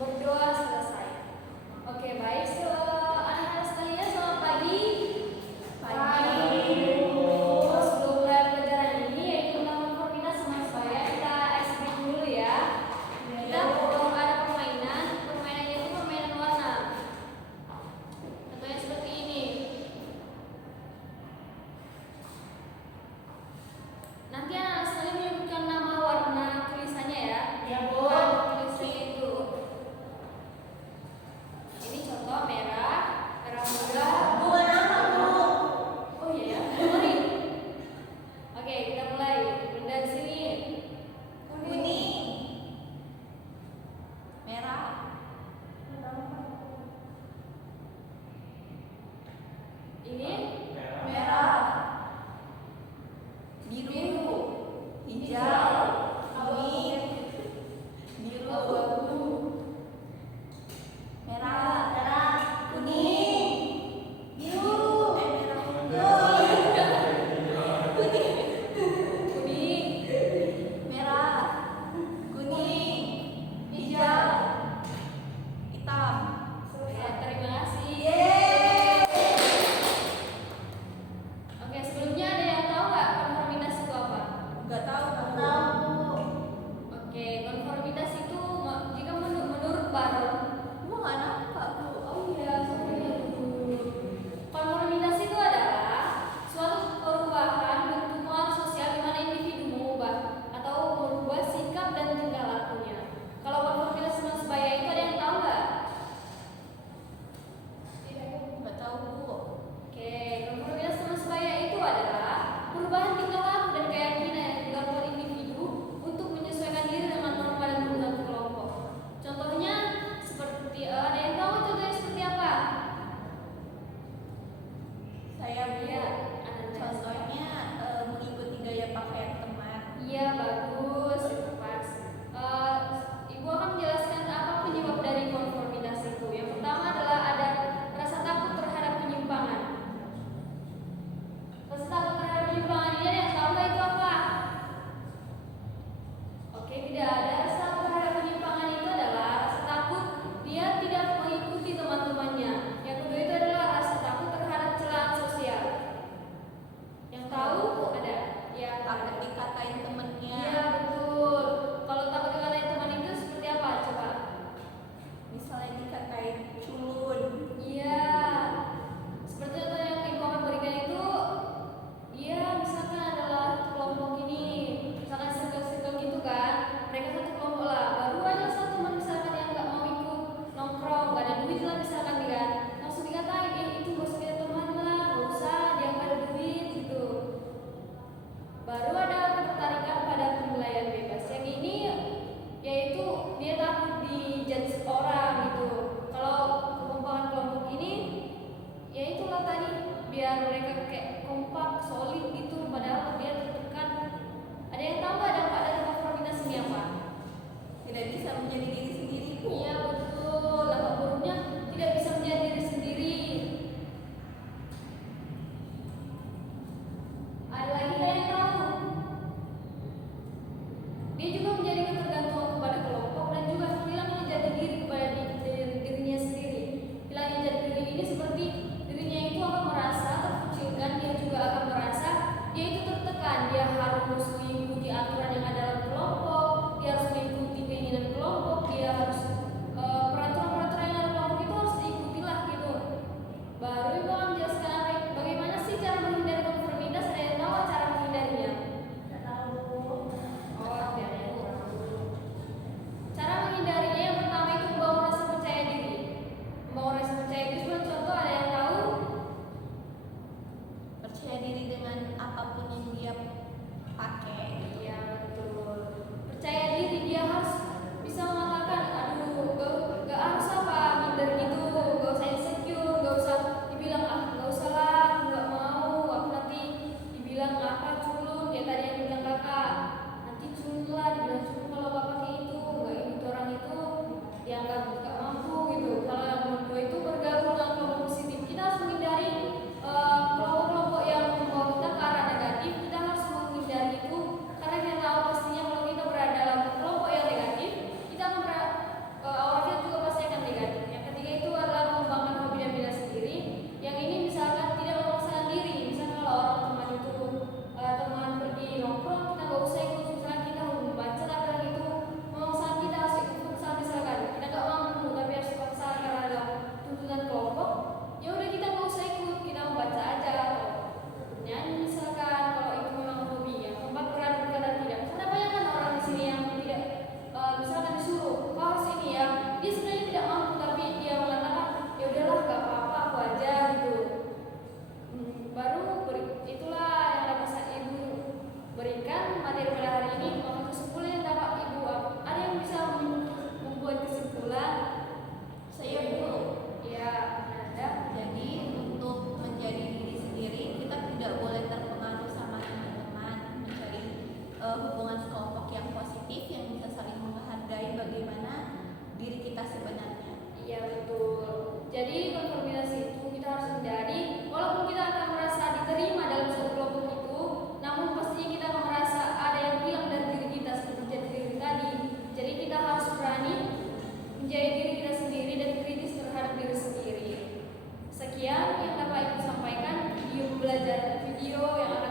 Berdoa selesai. Oke, baik. Anak-anak sekalian, selamat pagi. Sebelum mulai pelajaran ini, yaitu tentang konformitas sama supaya kita explain dulu ya. Kita ada permainan. Permainannya itu permainan warna. Contohnya seperti ini. Nanti anak-anak sekalian menyebutkan nama warna tulisannya ya. Ya, Bu. Tulisannya itu. Ini contoh merah muda. Warna apa, Bu? Oh iya ya, sorry. Oke, kita mulai. Dari sini. Kuning. Merah. Ini Merah. Biru. Hijau. Kuning. Biru. abu-abu. Merah. Kuning. Biru. Kuning. Merah. Kuning. Hijau. Hitam. Ya, terima kasih. Oke, sebelumnya ada yang tahu nggak konformitas itu apa? Gak tahu. Oke, konformitas itu jika menurut Baron. Emang gak nampak, Bu? Oh iya, sorry. Konformitas itu adalah suatu perubahan bentuk pengaruh sosial di mana individu mengubah atau merubah sikap dan tingkah lakunya. Kalau konformitas sama sebaya itu ada yang tahu nggak? Gak tahu, Bu. Oke, konformitas sama sebaya itu adalah perubahan tingkah laku dan keyakinan yang dilakukan individu untuk menyesuaikan diri dengan norma dan kebutuhan kelompok. Contohnya seperti ada yang tahu contohnya seperti apa? Saya Bu. Iya, ada Contohnya mengikuti gaya pakaian teman. Iya, bagus, itu pas. Ibu akan menjelaskan apa penyebab dari konformitas itu. Yang pertama adalah ada rasa takut terhadap penyimpangan. Rasa takut terhadap penyimpangan ini ada yang tahu nggak itu apa? Oke, tidak ada. Rasa takut terhadap penyimpangan itu adalah rasa takut dia tidak mengikuti teman-temannya. Yang kedua itu adalah rasa takut terhadap celaan sosial. Yang tahu ada? Ya, Takut dikatain temennya. iya betul. Kalau takut dikatain teman itu seperti apa? Coba. Misalnya dikatain culun. Iya. Seperti contoh yang ibu akan berikan itu, iya misalkan adalah kelompok ini, misalkan circle-circle gitu kan, mereka satu kelompok lah. Baru ada satu teman misalkan yang nggak mau ikut nongkrong, nggak ada duit lah misalkan kan, langsung dikatain, itu gak usah kita teman lah, gak usah dia nggak ada duit gitu. Baru ada ketertarikan pada penilaian bebas. Yang ini yaitu dia takut dijudge orang gitu. Kalau kekompangan kelompok ini, ya itulah tadi biar mereka kayak kompak, solid gitu. Padahal dia tertekan. Ada yang tahu nggak ada konformitas ini apa? Tidak bisa menjadi diri sendiri, Bu. Iya betul. Dampak buruknya tidak bisa menjadi diri sendiri. Ada lagi nggak yang tahu? Dia juga menjadi ketergantungan kepada kelompok dan juga hilangnya jati diri kepada dirinya sendiri. Hilangnya jati diri ini seperti dirinya itu akan merasa terkucilkan, dia juga akan merasa dia itu tertekan, dia harus mengikuti aturan yang ada dalam kelompok, dia harus mengikuti keinginan kelompok, dia video yang anak